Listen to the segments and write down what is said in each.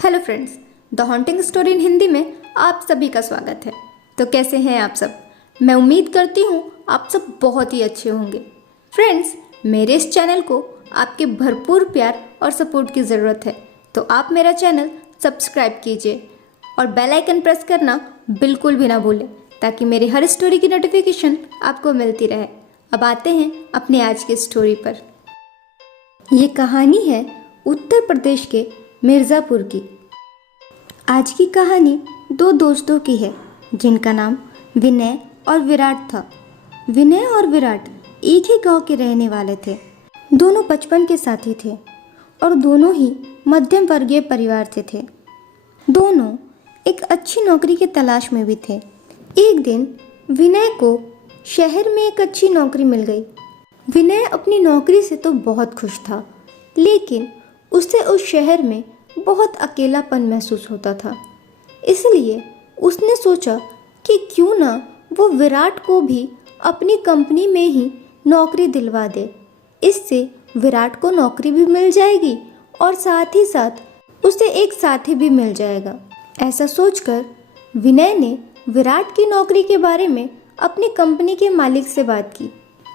Hello friends, the haunting story in Hindi में आप सभी का स्वागत है। तो कैसे हैं आप सब? मैं उम्मीद करती हूँ आप सब बहुत ही अच्छे होंगे। फ्रेंड्स, मेरे इस चैनल को आपके भरपूर प्यार और सपोर्ट की ज़रूरत है, तो आप मेरा चैनल सब्सक्राइब कीजिए और बेल आइकन प्रेस करना बिल्कुल भी ना भूलें, ताकि मेरी हर स्टोरी की नोटिफिकेशन आपको मिलती रहे। अब आते हैं अपने आज की स्टोरी पर। ये कहानी है उत्तर प्रदेश के मिर्ज़ापुर की। आज की कहानी दो दोस्तों की है जिनका नाम विनय और विराट था। विनय और विराट एक ही गांव के रहने वाले थे। दोनों बचपन के साथी थे और दोनों ही मध्यम वर्गीय परिवार से थे। दोनों एक अच्छी नौकरी की तलाश में भी थे। एक दिन विनय को शहर में एक अच्छी नौकरी मिल गई। विनय अपनी नौकरी से तो बहुत खुश था, लेकिन उसे उस शहर में बहुत अकेलापन महसूस होता था। इसलिए उसने सोचा कि क्यों ना वो विराट को भी अपनी कंपनी में ही नौकरी दिलवा दे। इससे विराट को नौकरी भी मिल जाएगी और साथ ही साथ उसे एक साथी भी मिल जाएगा। ऐसा सोचकर विनय ने विराट की नौकरी के बारे में अपनी कंपनी के मालिक से बात की।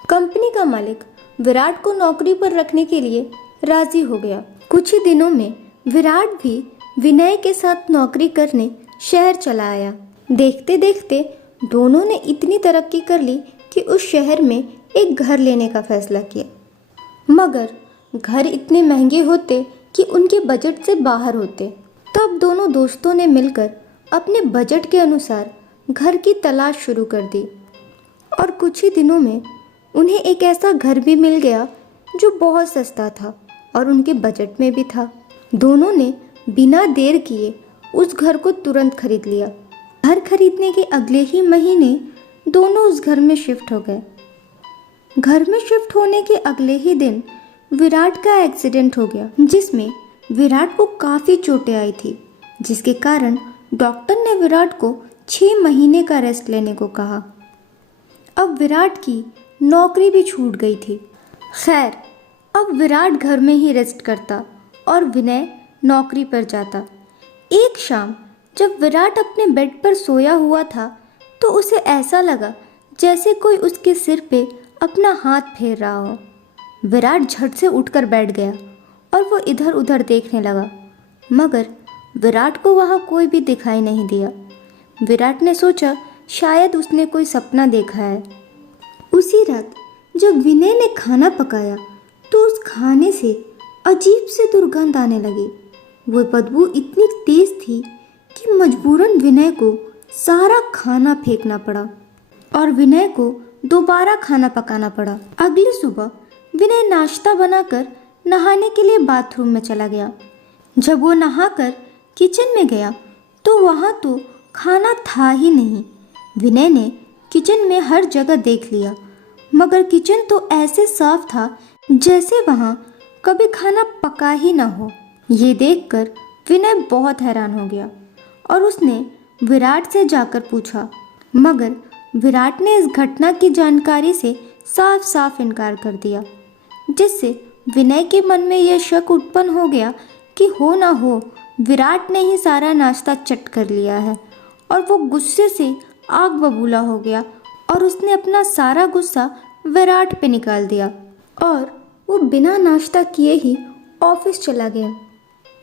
कंपनी का मालिक विराट को नौकरी पर रखने के लिए राजी हो गया। कुछ ही दिनों में विराट भी विनय के साथ नौकरी करने शहर चला आया। देखते देखते दोनों ने इतनी तरक्की कर ली कि उस शहर में एक घर लेने का फैसला किया। मगर घर इतने महंगे होते कि उनके बजट से बाहर होते। तब दोनों दोस्तों ने मिलकर अपने बजट के अनुसार घर की तलाश शुरू कर दी और कुछ ही दिनों में उन्हें एक ऐसा घर भी मिल गया जो बहुत सस्ता था और उनके बजट में भी था। दोनों ने बिना देर किए उस घर को तुरंत खरीद लिया। घर खरीदने के अगले ही महीने दोनों उस घर में शिफ्ट हो गए। घर में शिफ्ट होने के अगले ही दिन विराट का एक्सीडेंट हो गया, जिसमें विराट को काफ़ी चोटें आई थी, जिसके कारण डॉक्टर ने विराट को 6 महीने का रेस्ट लेने को कहा। अब विराट की नौकरी भी छूट गई थी। खैर, अब विराट घर में ही रेस्ट करता और विनय नौकरी पर जाता। एक शाम जब विराट अपने बेड पर सोया हुआ था तो उसे ऐसा लगा जैसे कोई उसके सिर पे अपना हाथ फेर रहा हो। विराट झट से उठकर बैठ गया और वो इधर उधर देखने लगा, मगर विराट को वहाँ कोई भी दिखाई नहीं दिया। विराट ने सोचा शायद उसने कोई सपना देखा है। उसी रात जब विनय ने खाना पकाया तो उस खाने से अजीब सी दुर्गंध आने लगी। वो बदबू इतनी तेज थी कि मजबूरन विनय को सारा खाना फेंकना पड़ा और विनय को दोबारा खाना पकाना पड़ा। अगली सुबह विनय नाश्ता बनाकर नहाने के लिए बाथरूम में चला गया। जब वो नहाकर किचन में गया तो वहाँ तो खाना था ही नहीं। विनय ने किचन में हर जगह देख लिया, मगर किचन तो ऐसे साफ था जैसे वहाँ कभी खाना पका ही ना हो। ये देखकर विनय बहुत हैरान हो गया और उसने विराट से जाकर पूछा, मगर विराट ने इस घटना की जानकारी से साफ साफ इनकार कर दिया, जिससे विनय के मन में यह शक उत्पन्न हो गया कि हो ना हो विराट ने ही सारा नाश्ता चट कर लिया है। और वो गुस्से से आग बबूला हो गया और उसने अपना सारा गुस्सा विराट पे निकाल दिया और वो बिना नाश्ता किए ही ऑफिस चला गया।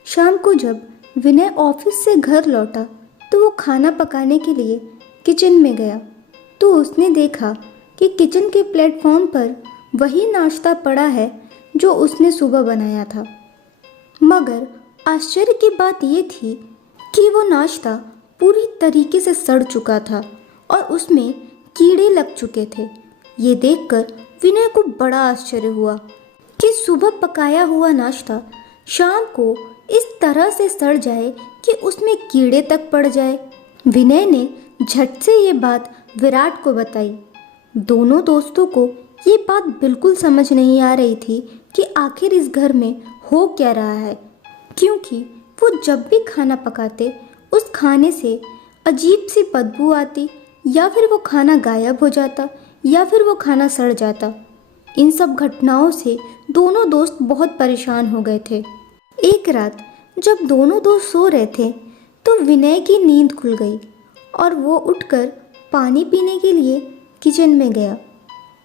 शाम को जब विनय ऑफिस से घर लौटा तो वो खाना पकाने के लिए किचन में गया तो उसने देखा कि किचन के प्लेटफॉर्म पर वही नाश्ता पड़ा है जो उसने सुबह बनाया था। मगर आश्चर्य की बात ये थी कि वो नाश्ता पूरी तरीके से सड़ चुका था और उसमें कीड़े लग चुके थे। ये देखकर विनय को बड़ा आश्चर्य हुआ कि सुबह पकाया हुआ नाश्ता शाम को इस तरह से सड़ जाए कि उसमें कीड़े तक पड़ जाए। विनय ने झट से ये बात विराट को बताई। दोनों दोस्तों को ये बात बिल्कुल समझ नहीं आ रही थी कि आखिर इस घर में हो क्या रहा है, क्योंकि वो जब भी खाना पकाते उस खाने से अजीब सी बदबू आती, या फिर वो खाना गायब हो जाता, या फिर वो खाना सड़ जाता। इन सब घटनाओं से दोनों दोस्त बहुत परेशान हो गए थे। एक रात जब दोनों दोस्त सो रहे थे तो विनय की नींद खुल गई और वो उठकर पानी पीने के लिए किचन में गया।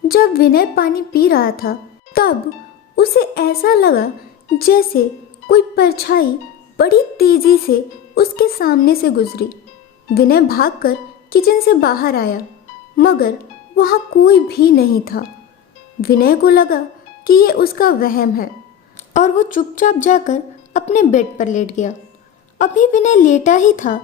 जब विनय पानी पी रहा था तब उसे ऐसा लगा जैसे कोई परछाई बड़ी तेजी से उसके सामने से गुजरी। विनय भागकर किचन से बाहर आया मगर वहाँ कोई भी नहीं था। विनय को लगा कि ये उसका वहम है और वो चुपचाप जाकर अपने बेड पर लेट गया। अभी विनय लेटा ही था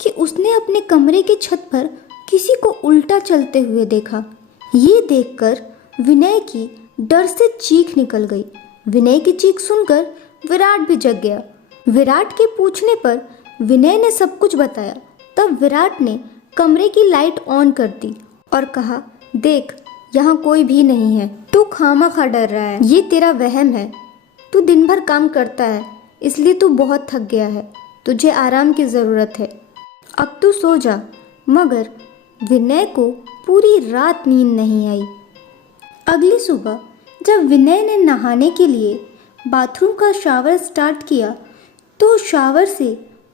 कि उसने अपने कमरे की छत पर किसी को उल्टा चलते हुए देखा। ये देखकर विनय की डर से चीख निकल गई। विनय की चीख सुनकर विराट भी जग गया। विराट के पूछने पर विनय ने सब कुछ बताया। तब विराट ने कमरे की लाइट ऑन कर दी और कहा, देख यहाँ कोई भी नहीं है, तू खामखा डर रहा है, ये तेरा वहम है। तू दिन भर काम करता है इसलिए तू बहुत थक गया है, तुझे आराम की ज़रूरत है, अब तू सो जा। मगर विनय को पूरी रात नींद नहीं आई। अगली सुबह जब विनय ने नहाने के लिए बाथरूम का शावर स्टार्ट किया तो शावर से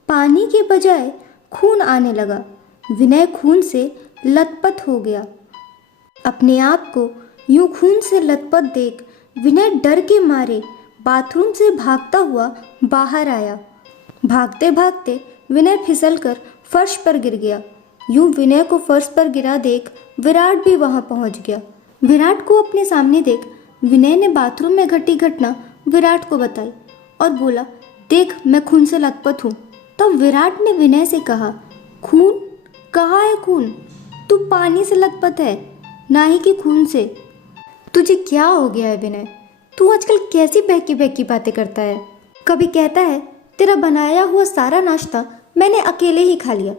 पानी के बजाय खून आने लगा। विनय खून से लथपथ हो गया। अपने आप को यूं खून से लथपथ देख विनय डर के मारे बाथरूम से भागता हुआ बाहर आया। भागते भागते विनय फिसलकर फर्श पर गिर गया। यूं विनय को फर्श पर गिरा देख विराट भी वहां पहुंच गया। विराट को अपने सामने देख विनय ने बाथरूम में घटी घटना विराट को बताई और बोला, देख मैं खून से लथपथ हूँ। तब विराट ने विनय से कहा, खून? कहाँ है खून? तू पानी से लथपथ है, ना ही कि खून से। तुझे क्या हो गया है विनय? तू आजकल कैसी बहकी बहकी बातें करता है। कभी कहता है तेरा बनाया हुआ सारा नाश्ता मैंने अकेले ही खा लिया,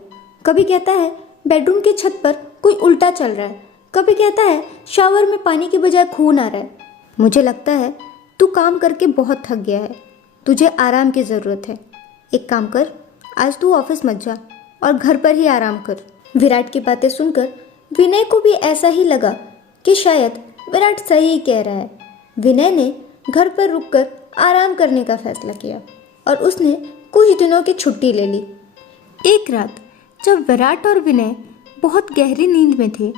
कभी कहता है बेडरूम की छत पर कोई उल्टा चल रहा है, कभी कहता है शावर में पानी के बजाय खून आ रहा है। मुझे लगता है तू काम करके बहुत थक गया है, तुझे आराम की ज़रूरत है। एक काम कर, आज तू ऑफिस मत जा और घर पर ही आराम कर। विराट की बातें सुनकर विनय को भी ऐसा ही लगा कि शायद विराट सही कह रहा है। विनय ने घर पर रुककर आराम करने का फैसला किया और उसने कुछ दिनों की छुट्टी ले ली। एक रात जब विराट और विनय बहुत गहरी नींद में थे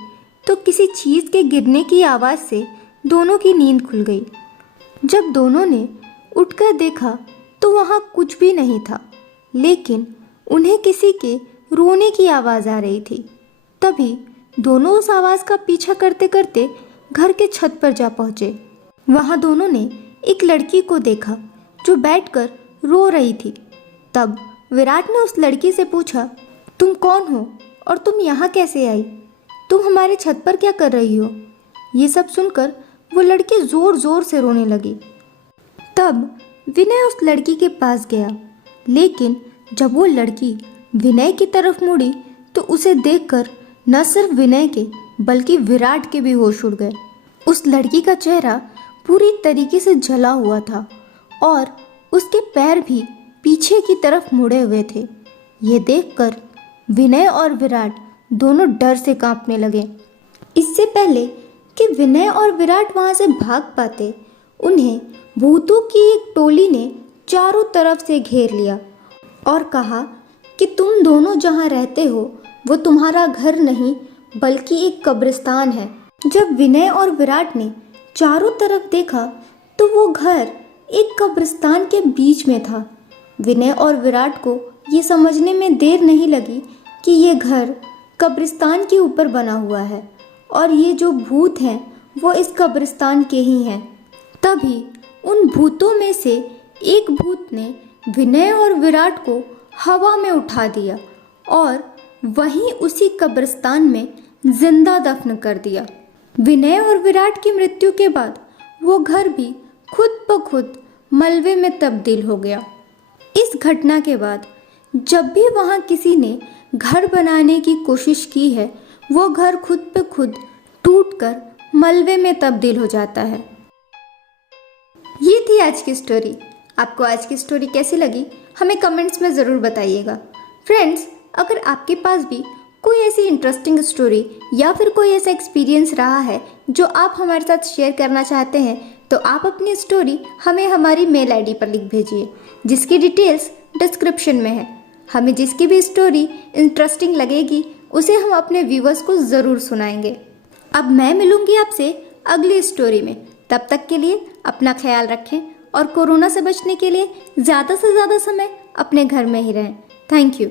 तो किसी चीज़ के गिरने की आवाज़ से दोनों की नींद खुल गई। जब दोनों ने उठकर देखा तो वहाँ कुछ भी नहीं था, लेकिन उन्हें किसी के रोने की आवाज़ आ रही थी। तभी दोनों उस आवाज़ का पीछा करते करते घर के छत पर जा पहुँचे। वहाँ दोनों ने एक लड़की को देखा जो बैठकर रो रही थी। तब विराट ने उस लड़की से पूछा, तुम कौन हो और तुम यहाँ कैसे आई? तुम हमारे छत पर क्या कर रही हो? ये सब सुनकर वो लड़की ज़ोर ज़ोर से रोने लगी। तब विनय उस लड़की के पास गया, लेकिन जब वो लड़की विनय की तरफ मुड़ी तो उसे देखकर न सिर्फ विनय के बल्कि विराट के भी होश उड़ गए। उस लड़की का चेहरा पूरी तरीके से जला हुआ था और उसके पैर भी पीछे की तरफ मुड़े हुए थे। ये देखकर विनय और विराट दोनों डर से कांपने लगे। इससे पहले कि विनय और विराट वहाँ से भाग पाते, उन्हें भूतों की एक टोली ने चारों तरफ से घेर लिया और कहा कि तुम दोनों जहाँ रहते हो वो तुम्हारा घर नहीं बल्कि एक कब्रिस्तान है। जब विनय और विराट ने चारों तरफ देखा तो वो घर एक कब्रिस्तान के बीच में था। विनय और विराट को ये समझने में देर नहीं लगी कि ये घर कब्रिस्तान के ऊपर बना हुआ है और ये जो भूत हैं वो इस कब्रिस्तान के ही हैं। तभी उन भूतों में से एक भूत ने विनय और विराट को हवा में उठा दिया और वहीं उसी कब्रिस्तान में जिंदा दफन कर दिया। विनय और विराट की मृत्यु के बाद वो घर भी खुद ब खुद मलबे में तब्दील हो गया। इस घटना के बाद जब भी वहाँ किसी ने घर बनाने की कोशिश की है वो घर खुद ब खुद टूटकर मलबे में तब्दील हो जाता है। ये थी आज की स्टोरी। आपको आज की स्टोरी कैसी लगी हमें कमेंट्स में ज़रूर बताइएगा। फ्रेंड्स, अगर आपके पास भी कोई ऐसी इंटरेस्टिंग स्टोरी या फिर कोई ऐसा एक्सपीरियंस रहा है जो आप हमारे साथ शेयर करना चाहते हैं तो आप अपनी स्टोरी हमें हमारी मेल आईडी पर लिख भेजिए, जिसकी डिटेल्स डिस्क्रिप्शन में है। हमें जिसकी भी स्टोरी इंटरेस्टिंग लगेगी उसे हम अपने व्यूवर्स को ज़रूर सुनाएंगे। अब मैं मिलूंगी आपसे अगली स्टोरी में। तब तक के लिए अपना ख्याल रखें और कोरोना से बचने के लिए ज़्यादा से ज़्यादा समय अपने घर में ही रहें। Thank you.